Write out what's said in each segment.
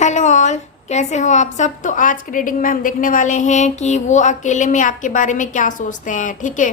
Hello all, कैसे हो आप सब। तो आज की रीडिंग में हम देखने वाले हैं कि वो अकेले में आपके बारे में क्या सोचते हैं। ठीक है,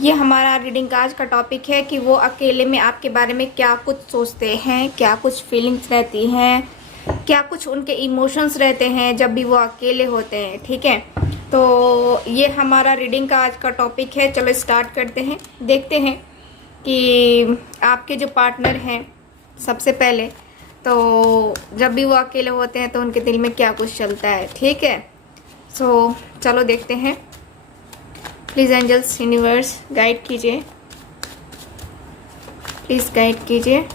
ये हमारा रीडिंग का आज का टॉपिक है कि वो अकेले में आपके बारे में क्या कुछ सोचते हैं, क्या कुछ फीलिंग्स रहती हैं, क्या कुछ उनके इमोशंस रहते हैं जब भी वो अकेले होते हैं। ठीक है, तो ये हमारा रीडिंग का आज का टॉपिक है। चलो स्टार्ट करते हैं, देखते हैं कि आपके जो पार्टनर हैं, सबसे पहले तो जब भी वो अकेले होते हैं तो उनके दिल में क्या कुछ चलता है। ठीक है, सो चलो देखते हैं। प्लीज़ एंजल्स, यूनिवर्स गाइड कीजिए, प्लीज़ गाइड कीजिए।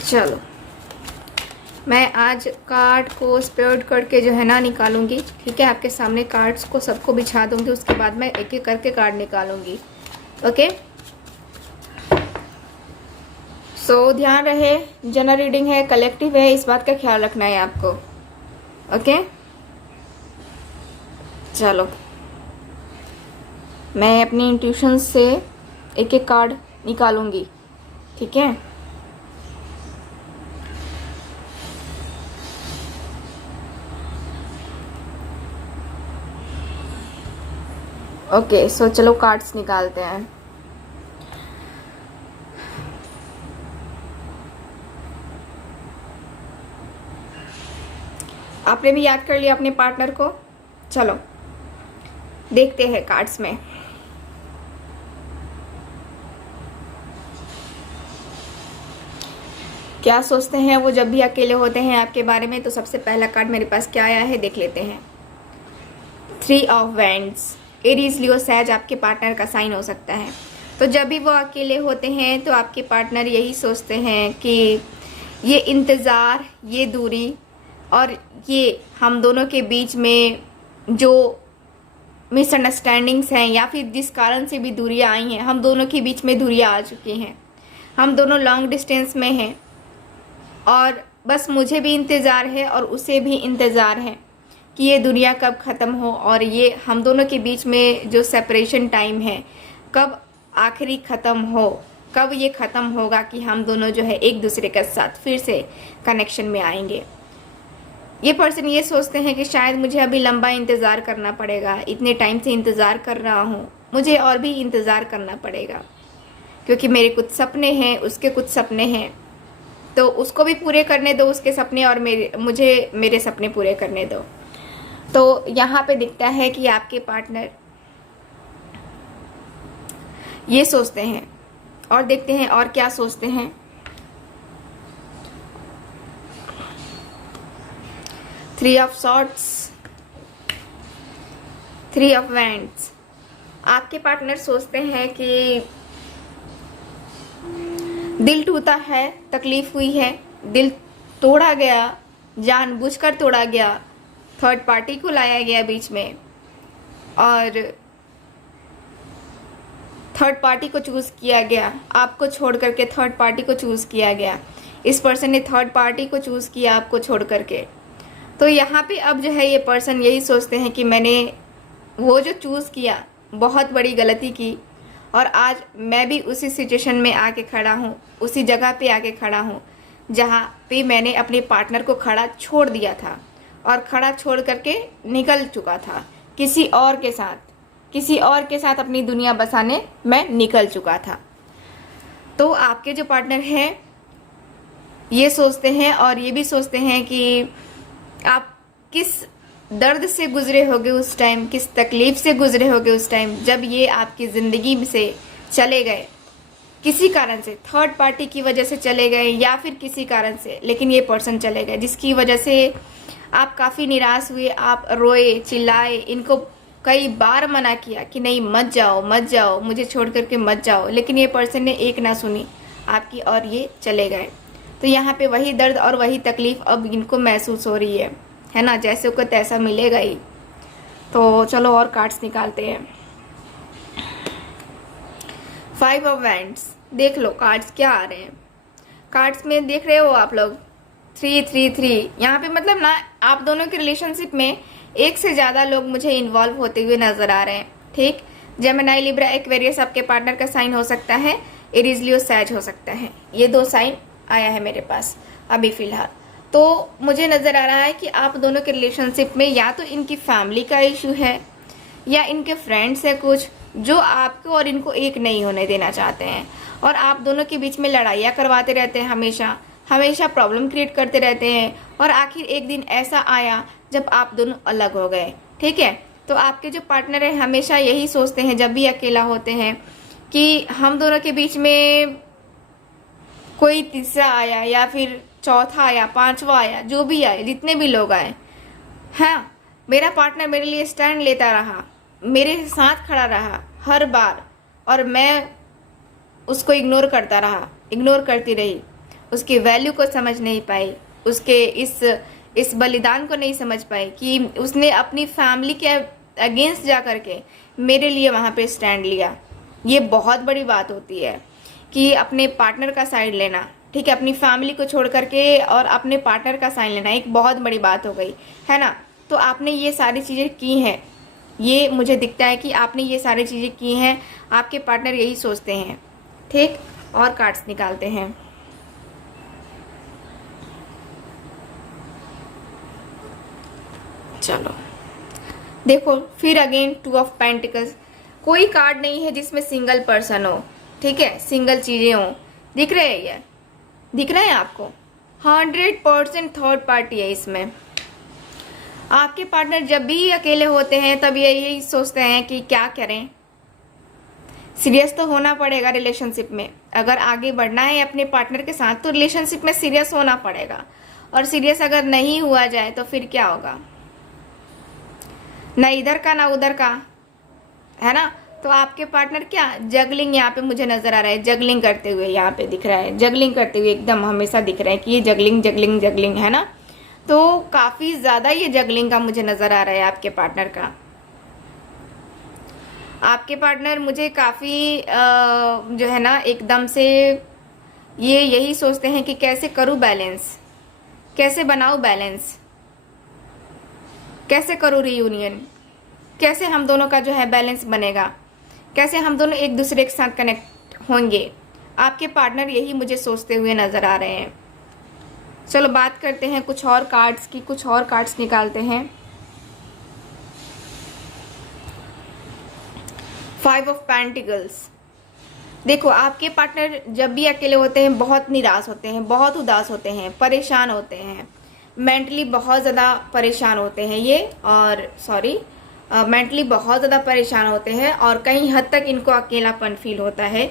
चलो मैं आज कार्ड को स्प्रेड करके जो है ना निकालूंगी। ठीक है, आपके सामने कार्ड्स को सबको बिछा दूंगी, उसके बाद मैं एक एक करके कार्ड निकालूंगी। ओके, सो ध्यान रहे, जनरल रीडिंग है, कलेक्टिव है, इस बात का ख्याल रखना है आपको। ओके, चलो मैं अपनी इंट्यूशन से एक एक कार्ड निकालूंगी। ठीक है, ओके, सो चलो कार्ड्स निकालते हैं। आपने भी याद कर लिया अपने पार्टनर को। चलो देखते हैं कार्ड्स में। क्या सोचते हैं वो जब भी अकेले होते हैं आपके बारे में। तो सबसे पहला कार्ड मेरे पास क्या आया है देख लेते हैं। 3 ऑफ वैंड्स। एरीज, लियो, सैज आपके पार्टनर का साइन हो सकता है। तो जब भी वो अकेले होते हैं तो आपके पार्टनर यही सोचते हैं कि ये इंतज़ार, ये दूरी और ये हम दोनों के बीच में जो मिसअंडरस्टैंडिंग्स हैं या फिर जिस कारण से भी दूरियां आई हैं, हम दोनों के बीच में दूरियां आ चुकी हैं। हम दोनों लॉन्ग डिस्टेंस में हैं और बस मुझे भी इंतज़ार है और उसे भी इंतज़ार है कि ये दुनिया कब ख़त्म हो और ये हम दोनों के बीच में जो सेपरेशन टाइम है कब आखिरी ख़त्म हो, कब ये ख़त्म होगा कि हम दोनों जो है एक दूसरे के साथ फिर से कनेक्शन में आएंगे। ये पर्सन ये सोचते हैं कि शायद मुझे अभी लंबा इंतज़ार करना पड़ेगा, इतने टाइम से इंतज़ार कर रहा हूँ, मुझे और भी इंतज़ार करना पड़ेगा क्योंकि मेरे कुछ सपने हैं, उसके कुछ सपने हैं, तो उसको भी पूरे करने दो उसके सपने और मुझे मेरे सपने पूरे करने दो। तो यहाँ पे दिखता है कि आपके पार्टनर ये सोचते हैं और देखते हैं और क्या सोचते हैं। Three of swords, 3 of wands. आपके पार्टनर सोचते हैं कि दिल टूटा है, तकलीफ हुई है, दिल तोड़ा गया, जानबूझकर तोड़ा गया, थर्ड पार्टी को लाया गया बीच में और थर्ड पार्टी को चूज़ किया गया, आपको छोड़ करके थर्ड पार्टी को चूज़ किया गया। इस पर्सन ने थर्ड पार्टी को चूज़ किया आपको छोड़ करके। तो यहाँ पे अब जो है ये पर्सन यही सोचते हैं कि मैंने वो जो चूज़ किया बहुत बड़ी गलती की और आज मैं भी उसी सिचुएशन में आके खड़ा हूँ, उसी जगह पे आके खड़ा हूँ जहाँ पे मैंने अपने पार्टनर को खड़ा छोड़ दिया था और खड़ा छोड़ करके निकल चुका था किसी और के साथ अपनी दुनिया बसाने मैं निकल चुका था। तो आपके जो पार्टनर हैं ये सोचते हैं और ये भी सोचते हैं कि आप किस दर्द से गुजरे होगे उस टाइम, किस तकलीफ से गुजरे होगे उस टाइम जब ये आपकी ज़िंदगी से चले गए, किसी कारण से, थर्ड पार्टी की वजह से चले गए या फिर किसी कारण से, लेकिन ये पर्सन चले गए जिसकी वजह से आप काफ़ी निराश हुए, आप रोए, चिल्लाए, इनको कई बार मना किया कि नहीं मत जाओ मत जाओ, मुझे छोड़ करके मत जाओ, लेकिन ये पर्सन ने एक ना सुनी आपकी और ये चले गए। तो यहाँ पे वही दर्द और वही तकलीफ़ अब इनको महसूस हो रही है ना, जैसे को तैसा मिलेगा ही। तो चलो और कार्ड्स निकालते हैं। 5 ऑफ वैंड्स, देख लो कार्ड्स क्या आ रहे हैं। कार्ड्स में देख रहे हो आप लोग 333। यहाँ पे मतलब ना आप दोनों के रिलेशनशिप में एक से ज़्यादा लोग मुझे इन्वॉल्व होते हुए नज़र आ रहे हैं। ठीक, जेमिनी, लिब्रा, एक्वेरियस आपके पार्टनर का साइन हो सकता है, एरीज, लियो, सैज हो सकता है। ये 2 साइन आया है मेरे पास अभी फ़िलहाल। तो मुझे नज़र आ रहा है कि आप दोनों के रिलेशनशिप में या तो इनकी फैमिली का इशू है या इनके फ्रेंड्स है कुछ जो आपको और इनको एक नहीं होने देना चाहते हैं, और आप दोनों के बीच में लड़ाइयाँ करवाते रहते हैं, हमेशा हमेशा प्रॉब्लम क्रिएट करते रहते हैं, और आखिर एक दिन ऐसा आया जब आप दोनों अलग हो गए। ठीक है, तो आपके जो पार्टनर है हमेशा यही सोचते हैं जब भी अकेला होते हैं कि हम दोनों के बीच में कोई तीसरा आया या फिर चौथा आया, पांचवा आया, जो भी आए, जितने भी लोग आए, हाँ, मेरा पार्टनर मेरे लिए स्टैंड लेता रहा, मेरे साथ खड़ा रहा हर बार, और मैं उसको इग्नोर करता रहा, इग्नोर करती रही, उसकी वैल्यू को समझ नहीं पाई, उसके इस बलिदान को नहीं समझ पाई कि उसने अपनी फैमिली के अगेंस्ट जा करके मेरे लिए वहाँ पे स्टैंड लिया। ये बहुत बड़ी बात होती है कि अपने पार्टनर का साइड लेना। ठीक है, अपनी फैमिली को छोड़ करके और अपने पार्टनर का साइड लेना एक बहुत बड़ी बात हो गई है ना। तो आपने ये सारी चीज़ें की हैं, ये मुझे दिखता है कि आपने ये सारी चीज़ें की हैं, आपके पार्टनर यही सोचते हैं। ठीक, और कार्ड्स निकालते हैं। चलो देखो, फिर अगेन 2 ऑफ पेंटिकल्स। कोई कार्ड नहीं है जिसमें सिंगल पर्सन हो। ठीक है, सिंगल चीज़ें हो। दिख रहे हैं, ये दिख रहा है आपको? 100% थर्ड पार्टी है इसमें। आपके पार्टनर जब भी अकेले होते हैं तब यही सोचते हैं कि क्या करें। सीरियस तो होना पड़ेगा रिलेशनशिप में। अगर आगे बढ़ना है अपने पार्टनर के साथ तो रिलेशनशिप में सीरियस होना पड़ेगा, और सीरियस अगर नहीं हुआ जाए तो फिर क्या होगा, ना इधर का ना उधर का, है ना। तो आपके पार्टनर क्या जगलिंग, यहाँ पे मुझे नजर आ रहा है जगलिंग करते हुए, यहाँ पे दिख रहा है जगलिंग करते हुए, एकदम हमेशा दिख रहा है कि ये जगलिंग जगलिंग जगलिंग, है ना। तो काफी ज्यादा ये जगलिंग का मुझे नजर आ रहा है आपके पार्टनर का। आपके पार्टनर मुझे काफी जो है ना एकदम से ये यही सोचते हैं कि कैसे करूँ बैलेंस, कैसे बनाऊँ बैलेंस, कैसे करूँ रियूनियन, कैसे हम दोनों का जो है बैलेंस बनेगा, कैसे हम दोनों एक दूसरे के साथ कनेक्ट होंगे। आपके पार्टनर यही मुझे सोचते हुए नजर आ रहे हैं। चलो बात करते हैं कुछ और कार्ड्स की, कुछ और कार्ड्स निकालते हैं। 5 ऑफ पेंटिकल्स। देखो, आपके पार्टनर जब भी अकेले होते हैं बहुत निराश होते हैं, बहुत उदास होते हैं, परेशान होते हैं, मेंटली बहुत ज़्यादा परेशान होते हैं ये, और मेंटली बहुत ज़्यादा परेशान होते हैं, और कहीं हद तक इनको अकेलापन फील होता है।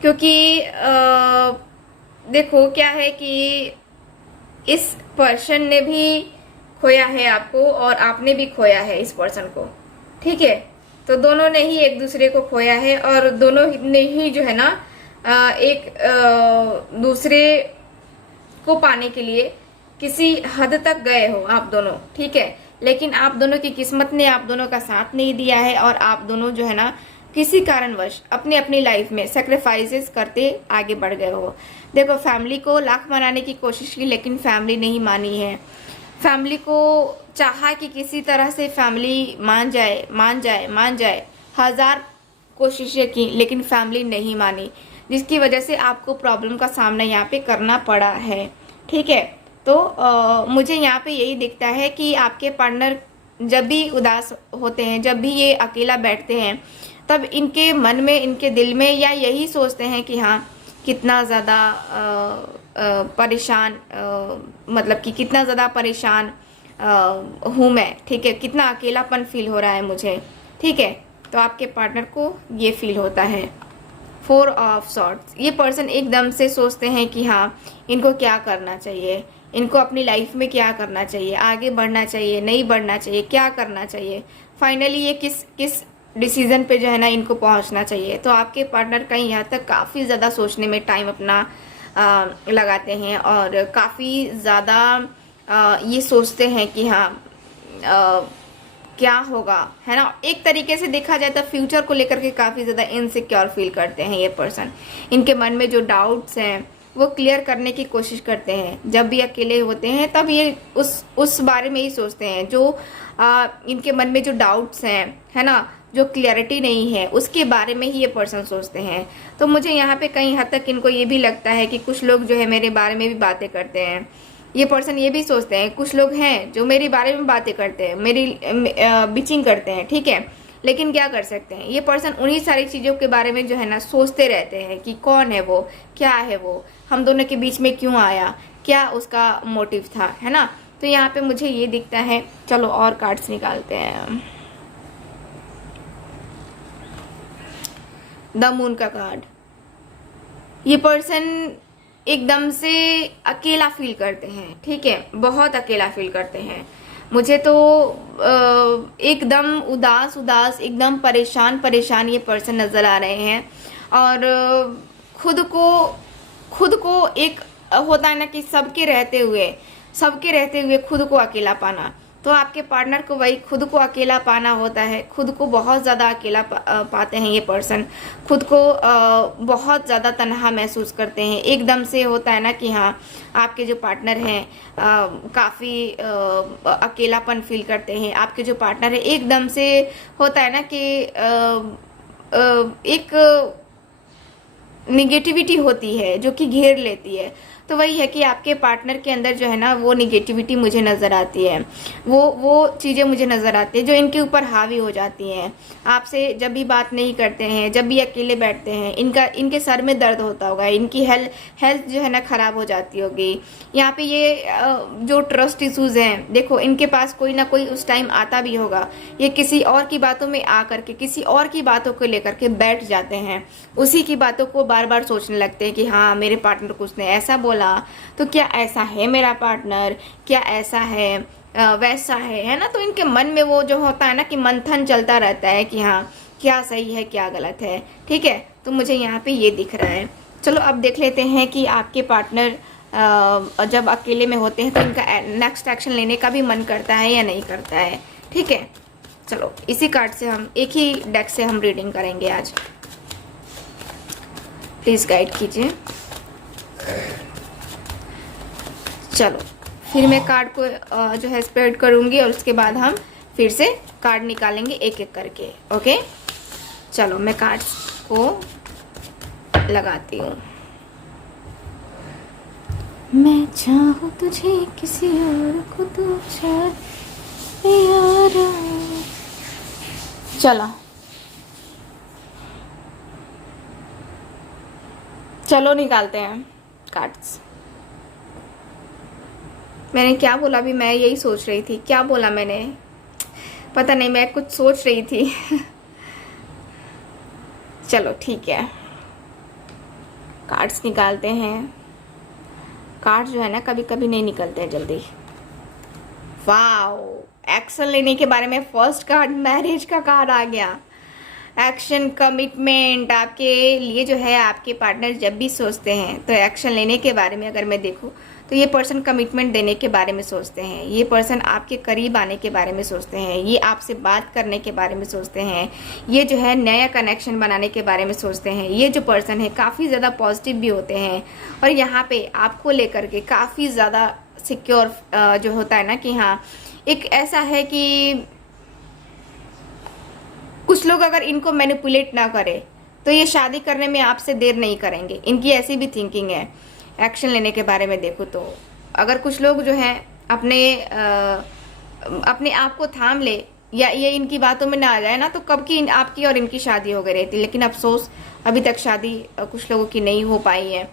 क्योंकि देखो क्या है कि इस पर्सन ने भी खोया है आपको, और आपने भी खोया है इस पर्सन को। ठीक है, तो दोनों ने ही एक दूसरे को खोया है, और दोनों ने ही जो है ना एक दूसरे को पाने के लिए किसी हद तक गए हो आप दोनों। ठीक है, लेकिन आप दोनों की किस्मत ने आप दोनों का साथ नहीं दिया है, और आप दोनों जो है ना किसी कारणवश अपनी अपनी लाइफ में सेक्रीफाइसेस करते आगे बढ़ गए हो। देखो, फैमिली को लाख मनाने की कोशिश की लेकिन फैमिली नहीं मानी है। फैमिली को चाहा कि किसी तरह से फैमिली मान जाए मान जाए मान जाए, 1000 कोशिशें की लेकिन फैमिली नहीं मानी, जिसकी वजह से आपको प्रॉब्लम का सामना यहाँ पे करना पड़ा है। ठीक है, तो मुझे यहाँ पे यही दिखता है कि आपके पार्टनर जब भी उदास होते हैं, जब भी ये अकेला बैठते हैं, तब इनके मन में, इनके दिल में या यही सोचते हैं कि हाँ कितना ज़्यादा परेशान, मतलब कि कितना ज़्यादा परेशान हूँ मैं। ठीक है, कितना अकेलापन फील हो रहा है मुझे। ठीक है, तो आपके पार्टनर को ये फील होता है। 4 ऑफ सॉर्ड्स। ये पर्सन एकदम से सोचते हैं कि हाँ इनको क्या करना चाहिए, इनको अपनी लाइफ में क्या करना चाहिए, आगे बढ़ना चाहिए, नहीं बढ़ना चाहिए, क्या करना चाहिए, फाइनली ये किस डिसीजन पे जो है ना इनको पहुंचना चाहिए। तो आपके पार्टनर कहीं यहाँ तक काफ़ी ज़्यादा सोचने में टाइम अपना लगाते हैं, और काफ़ी ज़्यादा ये सोचते हैं कि हाँ क्या होगा, है ना। एक तरीके से देखा जाए तो फ्यूचर को लेकर के काफ़ी ज़्यादा इनसिक्योर फील करते हैं ये पर्सन। इनके मन में जो डाउट्स हैं वो क्लियर करने की कोशिश करते हैं। जब भी अकेले होते हैं तब ये उस बारे में ही सोचते हैं, जो इनके मन में जो डाउट्स हैं, है ना, जो क्लियरिटी नहीं है उसके बारे में ही ये पर्सन सोचते हैं। तो मुझे यहाँ पे कहीं हद तक इनको ये भी लगता है कि कुछ लोग जो है मेरे बारे में भी बातें करते हैं। ये पर्सन ये भी सोचते हैं, कुछ लोग हैं जो मेरे बारे में बातें करते हैं, मेरी बिचिंग करते हैं, ठीक है। लेकिन क्या कर सकते हैं, ये पर्सन उन्हीं सारी चीज़ों के बारे में जो है ना सोचते रहते हैं कि कौन है वो, क्या है वो, हम दोनों के बीच में क्यों आया, क्या उसका मोटिव था, है ना। तो यहाँ पे मुझे ये दिखता है। चलो और कार्ड्स निकालते हैं। द मून का कार्ड। ये पर्सन एकदम से अकेला फील करते हैं, ठीक है, बहुत अकेला फील करते हैं। मुझे तो एकदम उदास उदास, एकदम परेशान परेशान ये पर्सन नज़र आ रहे हैं। और खुद को एक होता है ना कि सबके रहते हुए खुद को अकेला पाना। तो आपके पार्टनर को वही खुद को अकेला पाना होता है। खुद को बहुत ज़्यादा अकेला पाते हैं ये पर्सन। खुद को बहुत ज़्यादा तन्हा महसूस करते हैं। एकदम से होता है ना कि हाँ, आपके जो पार्टनर हैं काफ़ी अकेलापन फील करते हैं। आपके जो पार्टनर है एकदम से होता है ना कि एक निगेटिविटी होती है जो कि घेर लेती है। तो वही है कि आपके पार्टनर के अंदर जो है ना वो निगेटिविटी मुझे नज़र आती है, वो चीज़ें मुझे नज़र आती है जो इनके ऊपर हावी हो जाती हैं। आपसे जब भी बात नहीं करते हैं, जब भी अकेले बैठते हैं, इनके सर में दर्द होता होगा, इनकी हेल्थ जो है ना ख़राब हो जाती होगी। यहाँ पे ये जो ट्रस्ट इशूज़ हैं, देखो इनके पास कोई ना कोई उस टाइम आता भी होगा। ये किसी और की बातों में आ करके किसी और की बातों को लेकर के बैठ जाते हैं, उसी की बातों को बार बार सोचने लगते हैं कि हाँ मेरे पार्टनर को उसने ऐसा बोला, तो क्या ऐसा है मेरा पार्टनर, क्या ऐसा है वैसा है ना। तो इनके मन में वो जो होता है ना कि मंथन चलता रहता है कि हाँ क्या सही है क्या गलत है, ठीक है। तो मुझे यहाँ पे ये दिख रहा है। चलो अब देख लेते हैं कि आपके पार्टनर जब अकेले में होते हैं तो इनका नेक्स्ट एक्शन लेने का भी मन करता है या नहीं करता है, ठीक है। चलो इसी कार्ड से हम, एक ही डेक से हम रीडिंग करेंगे आज। प्लीज़ गाइड कीजिए। चलो फिर मैं कार्ड को जो है स्प्रेड करूँगी और उसके बाद हम फिर से कार्ड निकालेंगे एक एक करके, ओके। चलो मैं कार्ड्स को लगाती हूँ। मैं चाहूँ तुझे किसी और को तो यारा। चलो निकालते हैं कार्ड्स। मैंने क्या बोला अभी, मैं यही सोच रही थी, क्या बोला मैंने, पता नहीं, मैं कुछ सोच रही थी। चलो ठीक है, कार्ड्स निकालते हैं। कार्ड्स जो है ना कभी कभी नहीं निकलते हैं जल्दी। वाओ, एक्शन लेने के बारे में फर्स्ट कार्ड मैरिज का कार्ड आ गया। एक्शन, कमिटमेंट आपके लिए जो है आपके पार्टनर जब भी सोचते हैं तो एक्शन लेने के बारे में अगर मैं देखूँ तो ये पर्सन कमिटमेंट देने के बारे में सोचते हैं। ये पर्सन आपके करीब आने के बारे में सोचते हैं। ये आपसे बात करने के बारे में सोचते हैं। ये जो है नया कनेक्शन बनाने के बारे में सोचते हैं। ये जो पर्सन है काफ़ी ज़्यादा पॉजिटिव भी होते हैं और यहाँ पे आपको लेकर के काफ़ी ज़्यादा सिक्योर जो होता है ना कि हाँ, एक ऐसा है कि कुछ लोग अगर इनको मैनिपुलेट ना करे तो ये शादी करने में आपसे देर नहीं करेंगे। इनकी ऐसी भी थिंकिंग है एक्शन लेने के बारे में देखो तो। अगर कुछ लोग जो हैं अपने आप को थाम ले या ये इनकी बातों में ना आ जाए ना तो कब की आपकी और इनकी शादी हो गई रहती। लेकिन अफसोस अभी तक शादी कुछ लोगों की नहीं हो पाई है।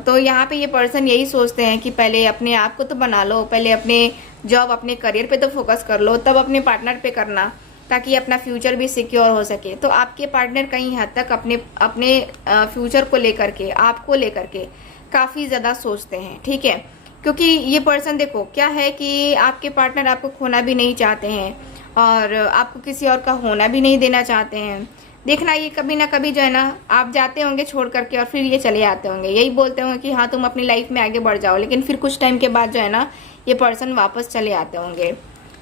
तो यहाँ पे ये पर्सन यही सोचते हैं कि पहले अपने आप को तो बना लो, पहले अपने जॉब, अपने करियर पे तो फोकस कर लो, तब अपने पार्टनर पे करना, ताकि अपना फ्यूचर भी सिक्योर हो सके। तो आपके पार्टनर कहीं हद तक अपने फ्यूचर को लेकर के, आपको लेकर के काफ़ी ज़्यादा सोचते हैं, ठीक है। क्योंकि ये पर्सन देखो क्या है कि आपके पार्टनर आपको खोना भी नहीं चाहते हैं और आपको किसी और का होना भी नहीं देना चाहते हैं। देखना ये कभी ना कभी जो है ना आप जाते होंगे छोड़ करके और फिर ये चले आते होंगे, यही बोलते होंगे कि हाँ तुम अपनी लाइफ में आगे बढ़ जाओ, लेकिन फिर कुछ टाइम के बाद जो है ना ये पर्सन वापस चले आते होंगे।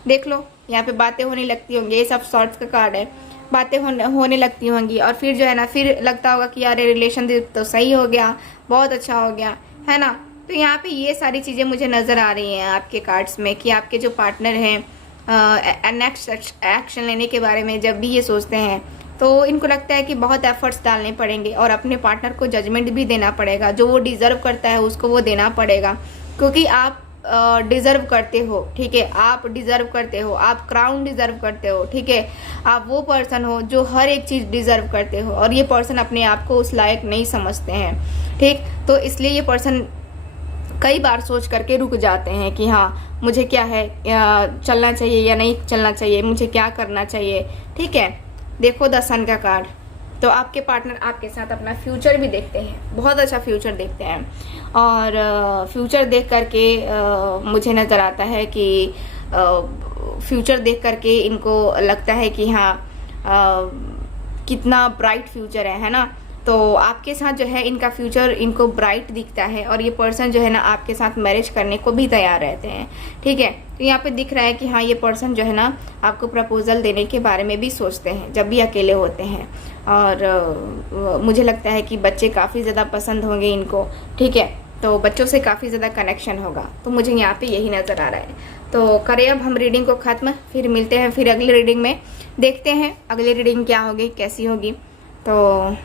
देख लो यहाँ पे बातें होने लगती होंगी, ये सब शॉर्ट्स का कार्ड है, बातें होने लगती होंगी और फिर जो है ना फिर लगता होगा कि यार रिलेशनशिप तो सही हो गया, बहुत अच्छा हो गया, है ना। तो यहाँ पे ये सारी चीज़ें मुझे नज़र आ रही हैं आपके कार्ड्स में कि आपके जो पार्टनर हैं नेक्स्ट एक्शन लेने के बारे में जब भी ये सोचते हैं तो इनको लगता है कि बहुत एफर्ट्स डालने पड़ेंगे और अपने पार्टनर को जजमेंट भी देना पड़ेगा, जो वो डिज़र्व करता है उसको वो देना पड़ेगा, क्योंकि आप डिज़र्व करते हो, ठीक है, आप डिज़र्व करते हो, आप क्राउन डिज़र्व करते हो, ठीक है, आप वो पर्सन हो जो हर एक चीज़ डिज़र्व करते हो और ये पर्सन अपने आप को उस लायक नहीं समझते हैं, ठीक। तो इसलिए ये पर्सन कई बार सोच करके रुक जाते हैं कि हाँ मुझे क्या है, चलना चाहिए या नहीं चलना चाहिए, मुझे क्या करना चाहिए, ठीक है। देखो द सन का कार्ड, तो आपके पार्टनर आपके साथ अपना फ्यूचर भी देखते हैं, बहुत अच्छा फ्यूचर देखते हैं और फ्यूचर देख करके मुझे नज़र आता है कि फ्यूचर देख करके इनको लगता है कि हाँ कितना ब्राइट फ्यूचर है ना। तो आपके साथ जो है इनका फ्यूचर इनको ब्राइट दिखता है और ये पर्सन जो है ना आपके साथ मैरिज करने को भी तैयार रहते हैं, ठीक है। तो यहाँ पे दिख रहा है कि हाँ ये पर्सन जो है ना आपको प्रपोजल देने के बारे में भी सोचते हैं जब भी अकेले होते हैं और मुझे लगता है कि बच्चे काफ़ी ज़्यादा पसंद होंगे इनको, ठीक है। तो बच्चों से काफ़ी ज़्यादा कनेक्शन होगा, तो मुझे यहाँ पे यही नज़र आ रहा है। तो करें अब हम रीडिंग को ख़त्म, फिर मिलते हैं फिर अगली रीडिंग में, देखते हैं अगली रीडिंग क्या होगी, कैसी होगी। तो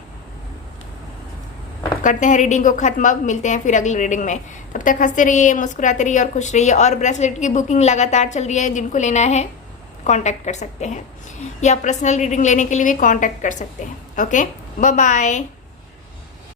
करते हैं रीडिंग को खत्म, अब मिलते हैं फिर अगली रीडिंग में। तब तक हंसते रहिए, मुस्कुराते रहिए और खुश रहिए। और ब्रेसलेट की बुकिंग लगातार चल रही है, जिनको लेना है कांटेक्ट कर सकते हैं या पर्सनल रीडिंग लेने के लिए भी कांटेक्ट कर सकते हैं। Okay, bye bye.